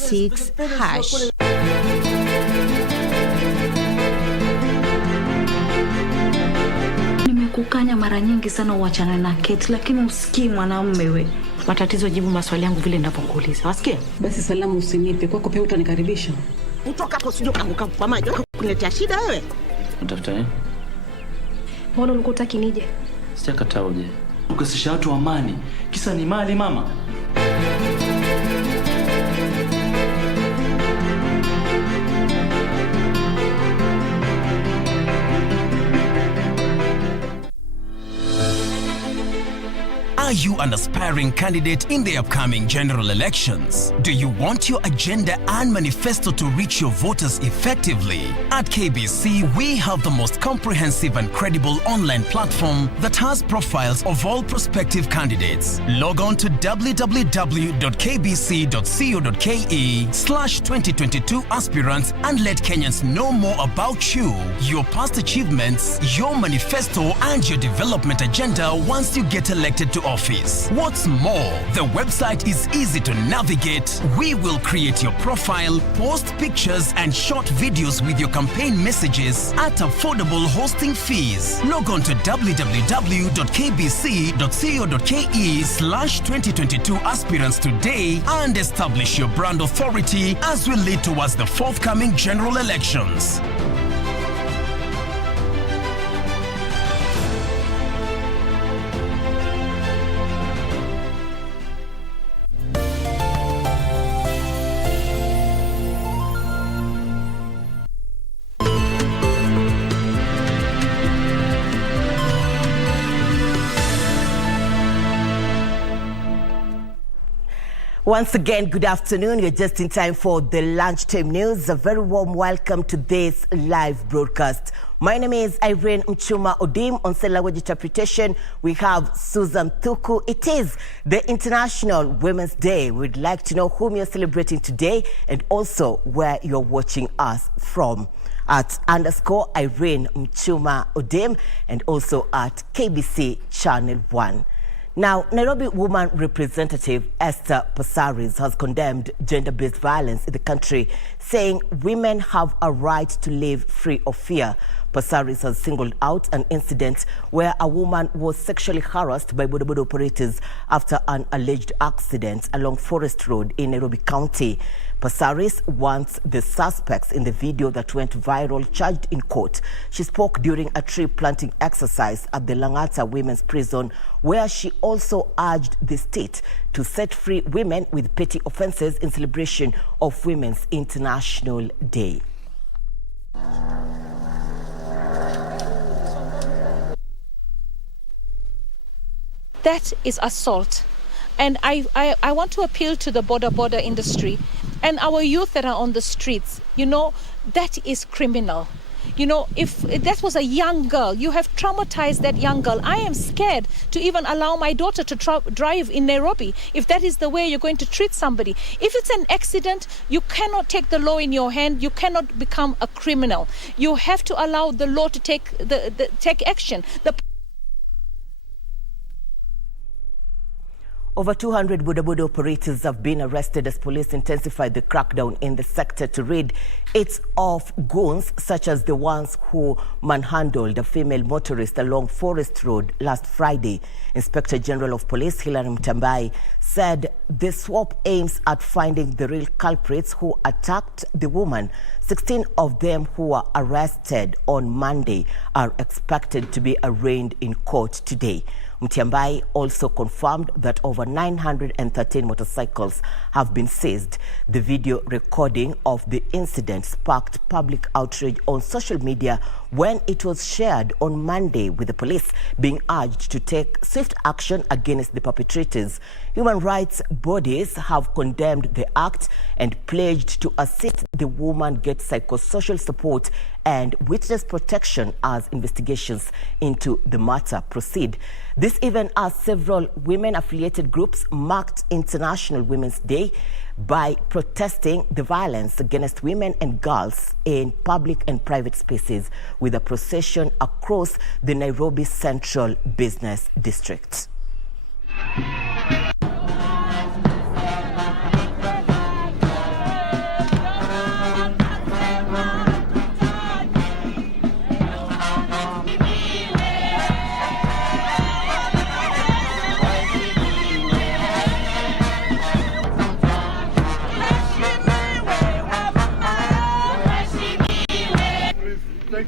6#. Nimekukanya mara nyingi sana uachane na Kate, lakini usikii mwanamume wewe. Matatizo, jibu maswali yangu vile ninavyokuuliza. Wasikia? Basi salamu usinipe, kwako pia utanikaribisha. Utoka hapo sio kanguka kwa maji. Kuniletea shida wewe. Unatafuta nini? Mbona ulikuwa utaki nije? Sitakataa uje. Ukasisha watu amani. Kisa ni mali mama. Are you an aspiring candidate in the upcoming general elections? Do you want your agenda and manifesto to reach your voters effectively? At KBC, we have the most comprehensive and credible online platform that has profiles of all prospective candidates. Log on to www.kbc.co.ke/2022 aspirants and let Kenyans know more about you, your past achievements, your manifesto, and your development agenda once you get elected to office. What's more, the website is easy to navigate. We will create your profile, post pictures and short videos with your campaign messages at affordable hosting fees. Log on to www.kbc.co.ke/2022 aspirants today and establish your brand authority as we lead towards the forthcoming general elections. Once again, good afternoon. You're just in time for the Lunchtime News. A very warm welcome to this live broadcast. My name is Irene Muchuma. On language interpretation, we have Susan Thuku. It is the International Women's Day. We'd like to know whom you're celebrating today and also where you're watching us from. At _Irene Muchuma Odim and also at KBC Channel 1. Now, Nairobi woman representative Esther Passaris has condemned gender-based violence in the country, saying women have a right to live free of fear. Passaris has singled out an incident where a woman was sexually harassed by bodaboda operators after an alleged accident along Forest Road in Nairobi County. Passaris wants the suspects in the video that went viral charged in court. She spoke during a tree planting exercise at the Langata Women's Prison, where she also urged the state to set free women with petty offences in celebration of Women's International Day. That is assault. And I want to appeal to the border industry and our youth that are on the streets. You know, that is criminal. You know, if that was a young girl, you have traumatized that young girl. I am scared to even allow my daughter to drive in Nairobi if that is the way you're going to treat somebody. If it's an accident, you cannot take the law in your hand. You cannot become a criminal. You have to allow the law to take action. Over 200 bodaboda operators have been arrested as police intensify the crackdown in the sector to rid it of goons such as the ones who manhandled a female motorist along Forest Road last Friday. Inspector General of Police Hilary Mtambai said the swap aims at finding the real culprits who attacked the woman. 16 of them who were arrested on Monday are expected to be arraigned in court today. Mtambai also confirmed that over 913 motorcycles have been seized. The video recording of the incident sparked public outrage on social media when it was shared on Monday, with the police being urged to take swift action against the perpetrators. Human rights bodies have condemned the act and pledged to assist the woman get psychosocial support and witness protection as investigations into the matter proceed. This even as several women-affiliated groups marked International Women's Day by protesting the violence against women and girls in public and private spaces with a procession across the Nairobi Central Business District.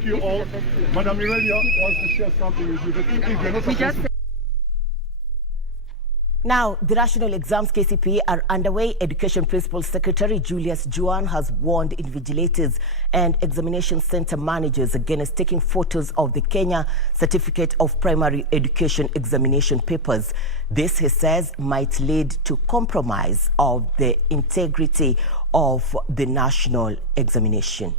you all. Madam Irene wants to share something with you. If you're not supposed to. Now, the national exams KCPE are underway. Education Principal Secretary Julius Juan has warned invigilators and examination center managers against taking photos of the Kenya Certificate of Primary Education examination papers. This, he says, might lead to compromise of the integrity of the national examination.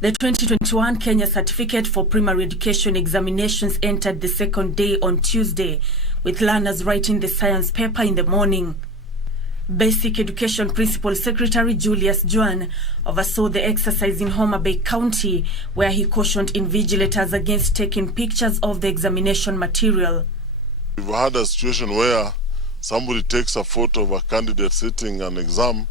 The 2021 Kenya Certificate for Primary Education examinations entered the second day on Tuesday, with learners writing the science paper in the morning. Basic Education Principal Secretary Julius Juan oversaw the exercise in Homa Bay County, where he cautioned invigilators against taking pictures of the examination material. We've had a situation where somebody takes a photo of a candidate sitting an exam,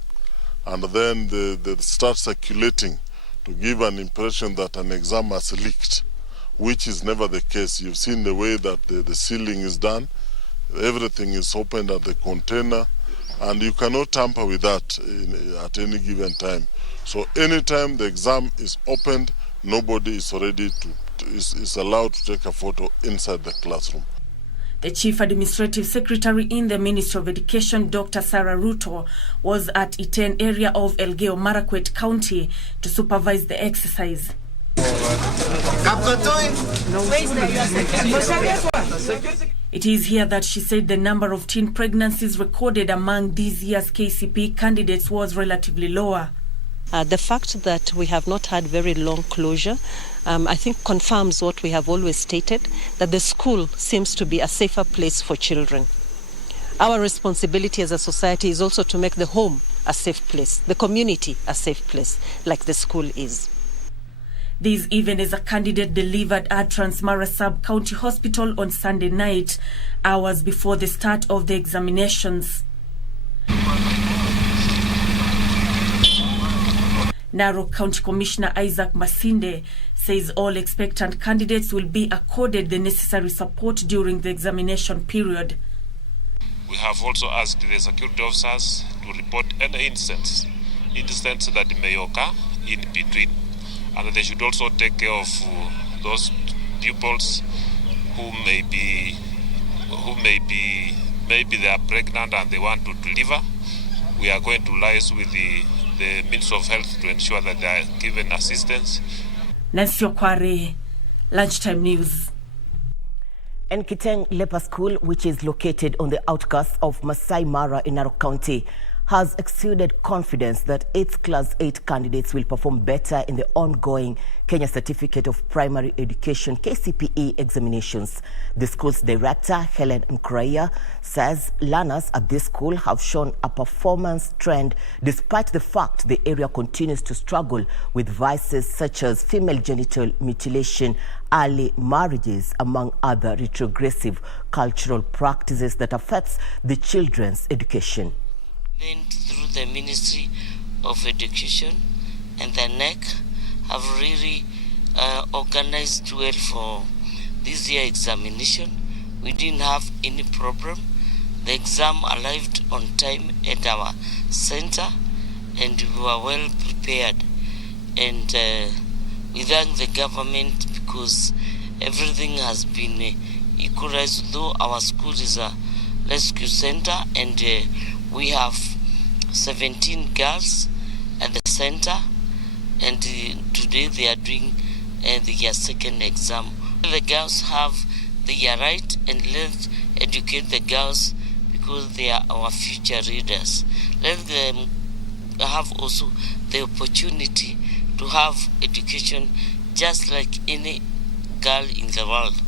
and then they start circulating to give an impression that an exam has leaked, which is never the case. You've seen the way that the sealing is done. Everything is opened at the container, and you cannot tamper with that at any given time. So anytime the exam is opened, nobody is is allowed to take a photo inside the classroom. The Chief Administrative Secretary in the Ministry of Education, Dr. Sarah Ruto, was at Iten area of Elgeyo Marakwet County to supervise the exercise. It is here that she said the number of teen pregnancies recorded among this year's KCPE candidates was relatively lower. The fact that we have not had very long closure, I think confirms what we have always stated, that the school seems to be a safer place for children. Our responsibility as a society is also to make the home a safe place, the community a safe place, like the school is. This even as a candidate delivered at Transmara Sub-County Hospital on Sunday night, hours before the start of the examinations. Narok County Commissioner Isaac Masinde says all expectant candidates will be accorded the necessary support during the examination period. We have also asked the security officers to report any incidents that may occur in between, and they should also take care of those pupils who maybe they are pregnant and they want to deliver. We are going to liaise with the Ministry of Health to ensure that they are given assistance. Nancy Okware, Lunchtime News. Enkiteng Leper School, which is located on the outskirts of Masai Mara in Narok County, has exuded confidence that its Class 8 candidates will perform better in the ongoing Kenya Certificate of Primary Education KCPE examinations. The school's director, Helen Nkuraya, says learners at this school have shown a performance trend despite the fact the area continues to struggle with vices such as female genital mutilation, early marriages, among other retrogressive cultural practices that affects the children's education. Through the Ministry of Education and the NEC have really organized well for this year examination. We didn't have any problem. The exam arrived on time at our center and we were well prepared. And we thank the government because everything has been equalized, though our school is a rescue center and we have 17 girls at the center, and today they are doing their second exam. The girls have their right, and let's educate the girls because they are our future leaders. Let them have also the opportunity to have education just like any girl in the world.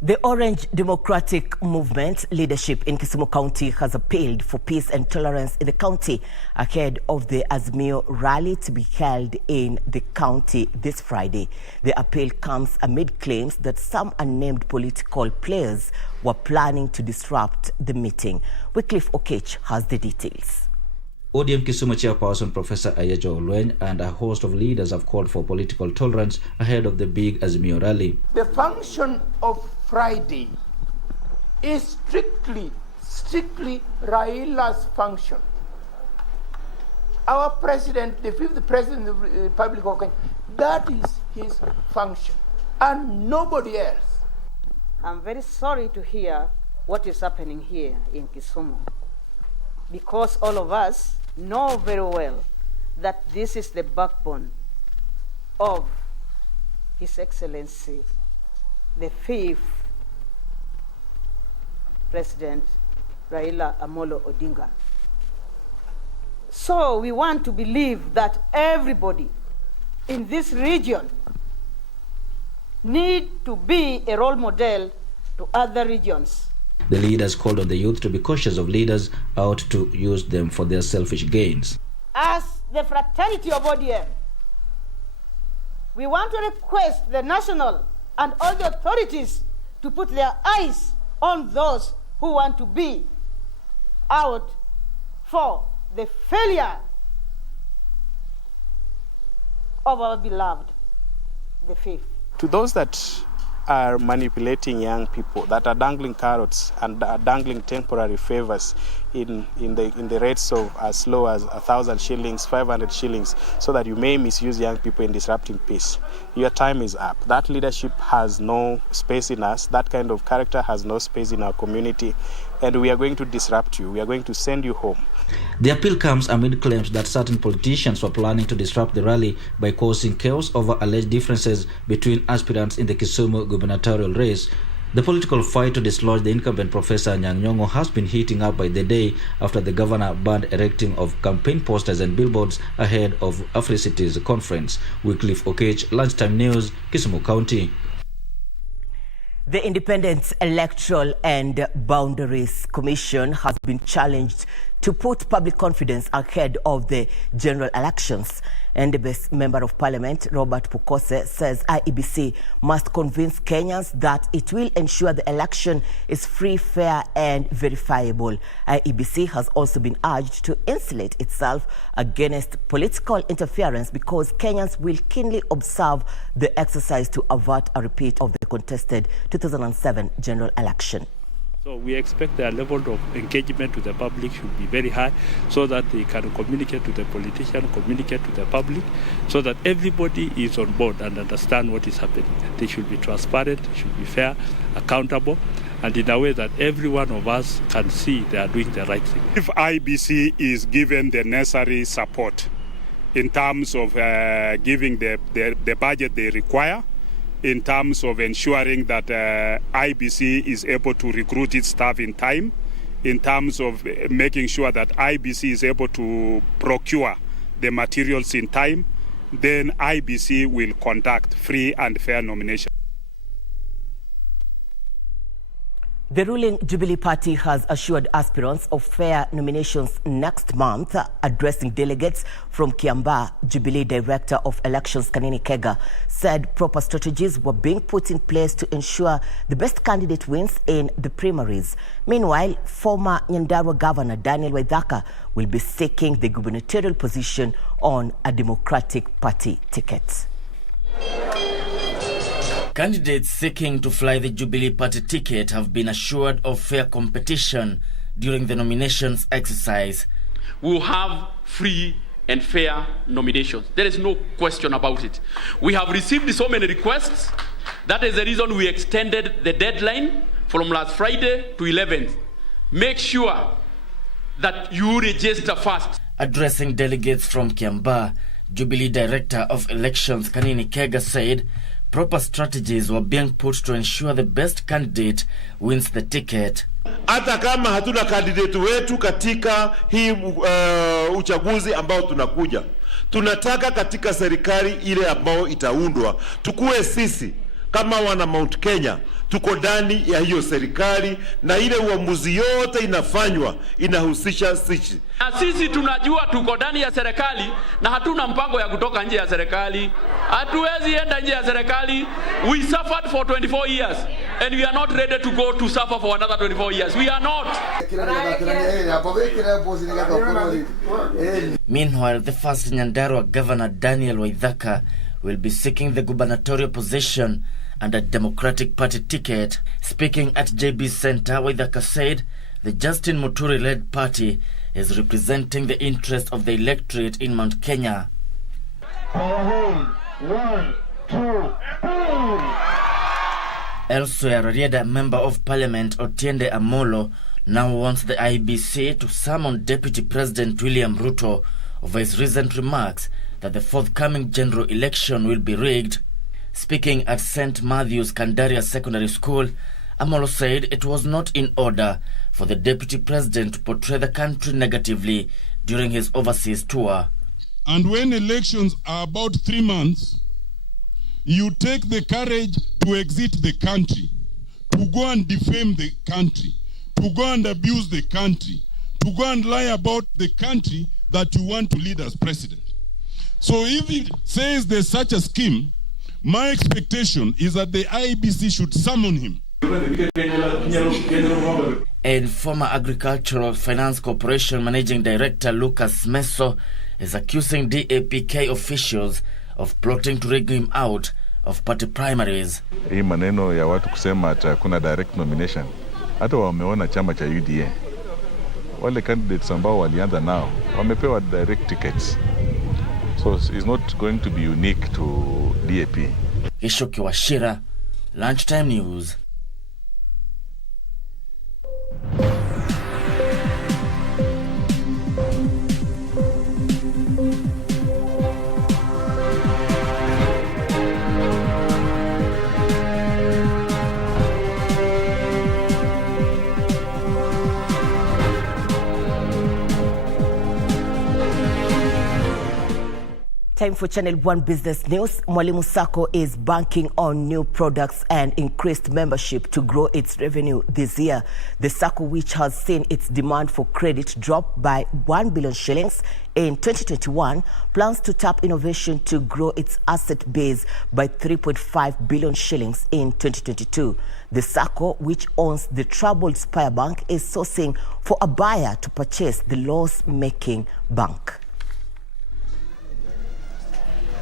The Orange Democratic Movement leadership in Kisumu County has appealed for peace and tolerance in the county ahead of the Azimio rally to be held in the county this Friday. The appeal comes amid claims that some unnamed political players were planning to disrupt the meeting. Wycliffe Okech has the details. ODM Kisumu chairperson Professor Ayajo Olweny and a host of leaders have called for political tolerance ahead of the big Azimio rally. The function of Friday is strictly Raila's function. our president, the 5th president of the Republic of Kenya. That is his function, and nobody else. I'm very sorry to hear what is happening here in Kisumu, because all of us know very well that this is the backbone of His Excellency, the 5th President Raila Amolo Odinga. So we want to believe that everybody in this region need to be a role model to other regions. The leaders called on the youth to be cautious of leaders out to use them for their selfish gains. As the fraternity of ODM, we want to request the national and all the authorities to put their eyes on those who want to be out for the failure of our beloved, the 5th. To those that are manipulating young people, that are dangling carrots and are dangling temporary favors in the rates of as low as 1,000 shillings, 500 shillings, so that you may misuse young people in disrupting peace. Your time is up. That leadership has no space in us. That kind of character has no space in our community. And we are going to disrupt you. We are going to send you home. The appeal comes amid claims that certain politicians were planning to disrupt the rally by causing chaos over alleged differences between aspirants in the Kisumu gubernatorial race. The political fight to dislodge the incumbent Professor Anyang' Nyong'o has been heating up by the day after the governor banned erecting of campaign posters and billboards ahead of Africity's conference. Wycliffe Okech, Lunchtime News, Kisumu County. The Independent Electoral and Boundaries Commission has been challenged to put public confidence ahead of the general elections. And the Member of Parliament, Robert Pukose, says IEBC must convince Kenyans that it will ensure the election is free, fair and verifiable. IEBC has also been urged to insulate itself against political interference because Kenyans will keenly observe the exercise to avert a repeat of the contested 2007 general election. So we expect their level of engagement with the public should be very high so that they can communicate to the politician, communicate to the public, so that everybody is on board and understand what is happening. They should be transparent, should be fair, accountable, and in a way that every one of us can see they are doing the right thing. If IBC is given the necessary support in terms of giving the budget they require, in terms of ensuring that IBC is able to recruit its staff in time, in terms of making sure that IBC is able to procure the materials in time, then IBC will conduct free and fair nomination. The ruling Jubilee Party has assured aspirants of fair nominations next month. Addressing delegates from Kiambaa, Jubilee Director of Elections Kanini Kega said proper strategies were being put in place to ensure the best candidate wins in the primaries. Meanwhile, former Nyandarua Governor Daniel Waithaka will be seeking the gubernatorial position on a Democratic Party ticket. Candidates seeking to fly the Jubilee Party ticket have been assured of fair competition during the nominations exercise. We will have free and fair nominations. There is no question about it. We have received so many requests. That is the reason we extended the deadline from last Friday to 11th. Make sure that you register first. Addressing delegates from Kiambaa, Jubilee Director of Elections Kanini Kega said proper strategies were being put to ensure the best candidate wins the ticket. Hata kama hatuna candidate wetu katika hii uchaguzi ambao tunakuja, tunataka katika serikali ile ambao itaundwa tukue sisi kama wana Mount Kenya tuko ndani ya hiyo serikali na ile uamuzi yote inafanywa inahusisha sisi. Na sisi tunajua tuko ndani ya serikali na hatuna mpango ya kutoka nje ya serikali. Hatuwezi enda nje ya serikali. We suffered for 24 years and we are not ready to go to suffer for another 24 years. We are not. Meanwhile, the first Nyandarua Governor Daniel Waithaka will be seeking the gubernatorial position and a Democratic Party ticket. Speaking at JB Center, Waithaka said the Justin Muturi-led party is representing the interest of the electorate in Mount Kenya. 1, 2, boom! Elsewhere, Rarieda Member of Parliament Otiende Amolo now wants the IBC to summon Deputy President William Ruto over his recent remarks that the forthcoming general election will be rigged. Speaking at St. Matthew's Kandaria Secondary School, Amolo said it was not in order for the Deputy President to portray the country negatively during his overseas tour. And when elections are about 3 months, you take the courage to exit the country, to go and defame the country, to go and abuse the country, to go and lie about the country that you want to lead as president. So if it says there's such a scheme, my expectation is that the IBC should summon him. And former Agricultural Finance Corporation Managing Director Lucas Meso is accusing DAPK officials of plotting to rig him out of party primaries. Hii maneno ya watu kusema ati kuna direct nomination, hata wameona chama cha UDA, wale candidates ambao walianza nao wamepewa direct tickets, so it's not going to be unique to DAP. Ishoki Washira, Lunchtime News. Time for Channel 1 Business News. Mwalimu Sacco is banking on new products and increased membership to grow its revenue this year. The Sacco, which has seen its demand for credit drop by 1 billion shillings in 2021, plans to tap innovation to grow its asset base by 3.5 billion shillings in 2022. The Sacco, which owns the troubled Spire Bank, is sourcing for a buyer to purchase the loss-making bank.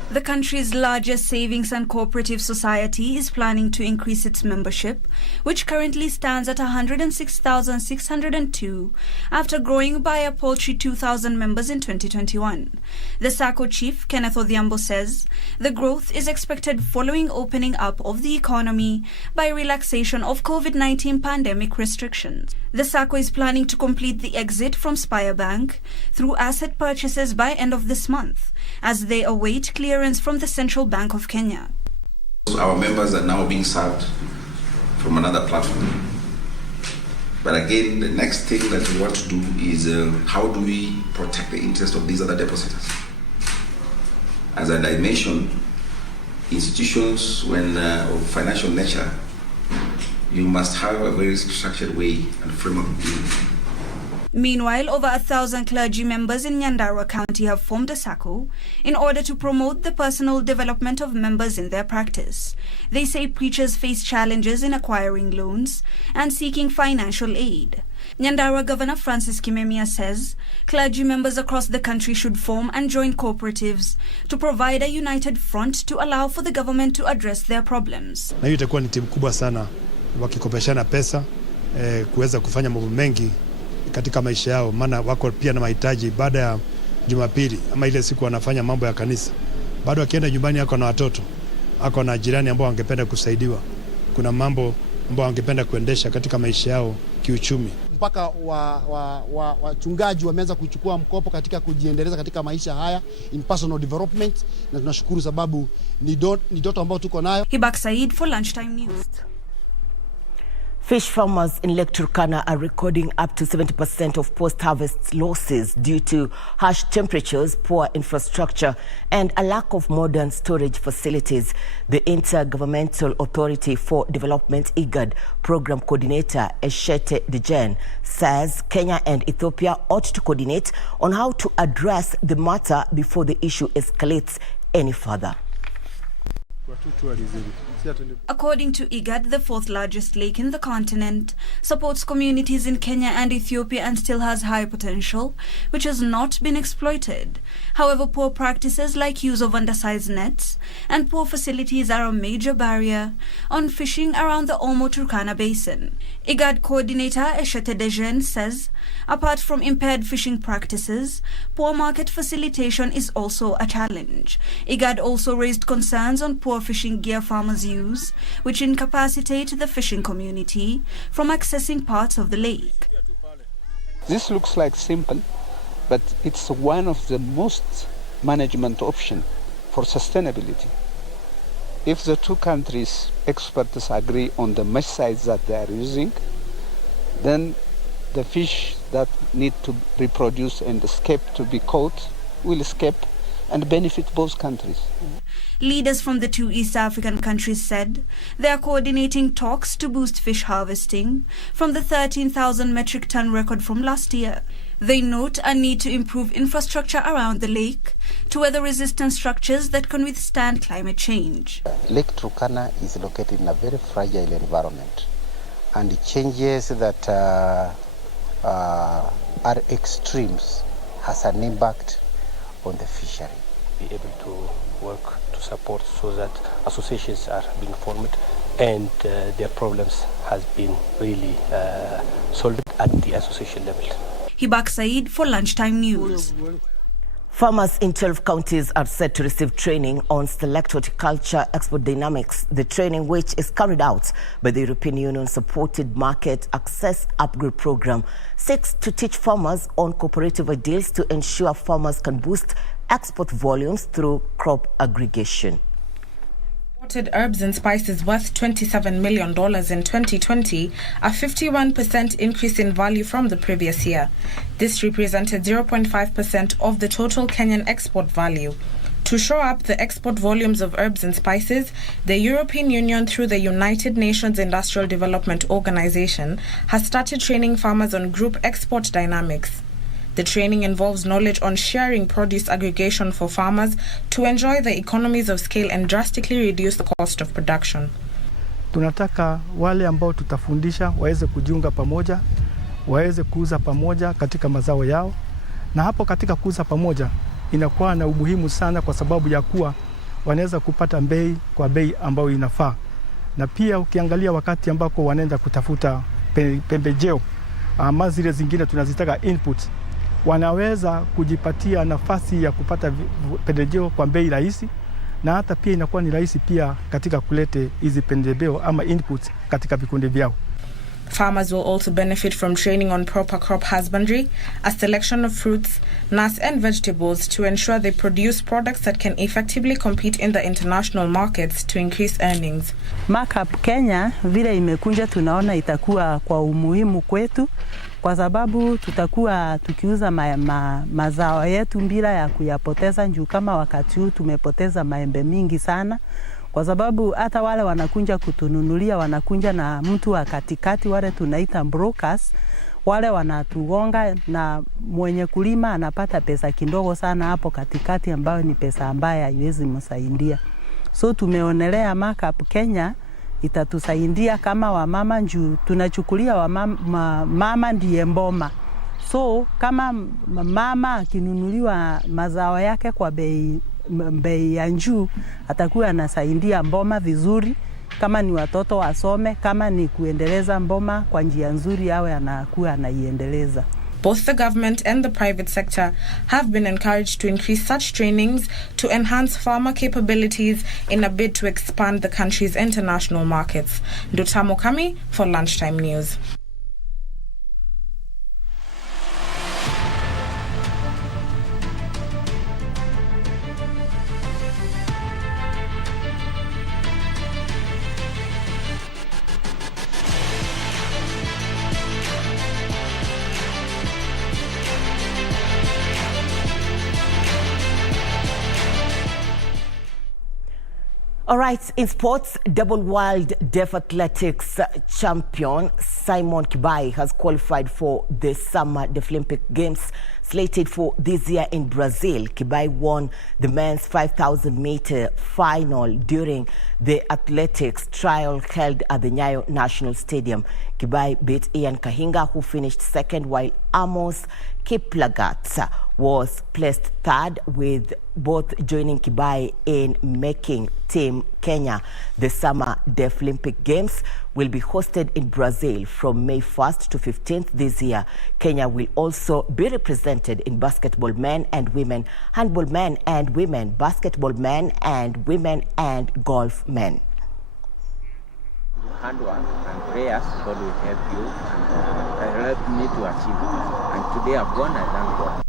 The country's largest savings and cooperative society is planning to increase its membership, which currently stands at 106,602, after growing by a paltry 2,000 members in 2021. The SACCO chief, Kenneth Odhiambo, says the growth is expected following opening up of the economy by relaxation of COVID-19 pandemic restrictions. The SACCO is planning to complete the exit from Spire Bank through asset purchases by end of this month, as they await clearance from the Central Bank of Kenya. Our members are now being served from another platform. But again, the next thing that we want to do is how do we protect the interest of these other depositors? As I mentioned, institutions when of financial nature, you must have a very structured way and framework of dealing. Meanwhile, over 1,000 clergy members in Nyandarua County have formed a SACCO in order to promote the personal development of members in their practice. They say preachers face challenges in acquiring loans and seeking financial aid. Nyandarua Governor Francis Kimemia says clergy members across the country should form and join cooperatives to provide a united front to allow for the government to address their problems. Na hiyo itakuwa ni timu kubwa sana wakikopeshana pesa kuweza kufanya mambo mengi katika maisha yao, maana wako pia na mahitaji baada ya Jumapili ama ile siku wanafanya mambo ya kanisa. Bado akienda nyumbani yako na watoto, ako na jirani ambao wangependa kusaidiwa. Kuna mambo ambao wangependa kuendesha katika maisha yao kiuchumi. Mpaka wachungaji wameanza kuchukua mkopo katika kujiendeleza katika maisha haya in personal development, na tunashukuru sababu ni ndoto ambayo tuko nayo. Hibak Said for Lunchtime News. Fish farmers in Lake Turkana are recording up to 70% of post-harvest losses due to harsh temperatures, poor infrastructure, and a lack of modern storage facilities. The Intergovernmental Authority for Development IGAD Program Coordinator Eshete Dejen says Kenya and Ethiopia ought to coordinate on how to address the matter before the issue escalates any further. According to IGAD, the fourth largest lake in the continent supports communities in Kenya and Ethiopia and still has high potential, which has not been exploited. However, poor practices like use of undersized nets and poor facilities are a major barrier on fishing around the Omo Turkana Basin. IGAD coordinator Eshete Dejen says, apart from impaired fishing practices, poor market facilitation is also a challenge. IGAD also raised concerns on poor fishing gear farmers use, which incapacitate the fishing community from accessing parts of the lake. This looks like simple, but it's one of the most management option for sustainability. If the two countries' experts agree on the mesh size that they are using, then the fish that need to reproduce and escape to be caught will escape and benefit both countries. Leaders from the two East African countries said they are coordinating talks to boost fish harvesting from the 13,000 metric ton record from last year. They note a need to improve infrastructure around the lake to weather-resistant structures that can withstand climate change. Lake Turkana is located in a very fragile environment, and the changes that are extremes has an impact on the fishery. Be able to work to support so that associations are being formed and their problems has been really solved at the association level. Hibak Said for Lunchtime News. Farmers in 12 counties are set to receive training on select horticulture export dynamics. The training, which is carried out by the European Union-supported Market Access Upgrade Program, seeks to teach farmers on cooperative ideas to ensure farmers can boost export volumes through crop aggregation. Imported herbs and spices worth $27 million in 2020, a 51% increase in value from the previous year. This represented 0.5% of the total Kenyan export value. To show up the export volumes of herbs and spices, the European Union, through the United Nations Industrial Development Organization, has started training farmers on group export dynamics. The training involves knowledge on sharing produce aggregation for farmers to enjoy the economies of scale and drastically reduce the cost of production. Tunataka wale ambao tutafundisha waweze kujiunga pamoja, waweze kuuza pamoja katika mazao yao. Na hapo katika kuuza pamoja inakuwa na umuhimu sana kwa sababu ya kuwa wanaweza kupata bei kwa bei ambayo inafaa. Na pia ukiangalia wakati ambako wanaenda kutafuta pembejeo ama zile zingine tunazitaka input, wanaweza kujipatia nafasi ya kupata pembejeo kwa bei rahisi, na hata pia inakuwa ni rahisi pia katika kulete hizi pembejeo ama inputs katika vikundi vyao. Farmers will also benefit from training on proper crop husbandry, a selection of fruits, nuts and vegetables to ensure they produce products that can effectively compete in the international markets to increase earnings. Markup Kenya vile imekunja, tunaona itakuwa kwa umuhimu kwetu kwa sababu tutakuwa tukiuza mazao yetu bila ya kuyapoteza, njuu kama wakati huu tumepoteza maembe mingi sana. Kwa sababu hata wale wanakunja kutununulia wanakunja na mtu wa katikati, wale tunaita brokers, wale wanatugonga na mwenye kulima anapata pesa kidogo sana hapo katikati, ambayo ni pesa ambayo haiwezi msaidia. So tumeonelea Markup Kenya itatusaidia kama wamama, njuu tunachukulia mama ndiye mboma. So kama mama akinunuliwa mazao yake kwa bei ya juu, atakuwa anasaidia mboma vizuri, kama ni watoto wasome, kama ni kuendeleza mboma kwa njia nzuri, awe anakuwa anaiendeleza. Both the government and the private sector have been encouraged to increase such trainings to enhance farmer capabilities in a bid to expand the country's international markets. Ndutamo Kami for Lunchtime News. All right, in sports, double world deaf athletics champion Simon Kibai has qualified for the Summer Deaflympic Games slated for this year in Brazil. Kibai won the men's 5,000-meter final during the athletics trial held at the Nyayo National Stadium. Kibai beat Ian Kahinga, who finished second, while Amos Kiplagat was placed third, with both joining Kibai in making Team Kenya. The Summer Deaflympic Games will be hosted in Brazil from May 1st to 15th this year. Kenya will also be represented in basketball men and women, handball men and women, basketball men and women, and golf men. Handwork and prayers, God will help you and help me to achieve it. And today I've won, I thank God.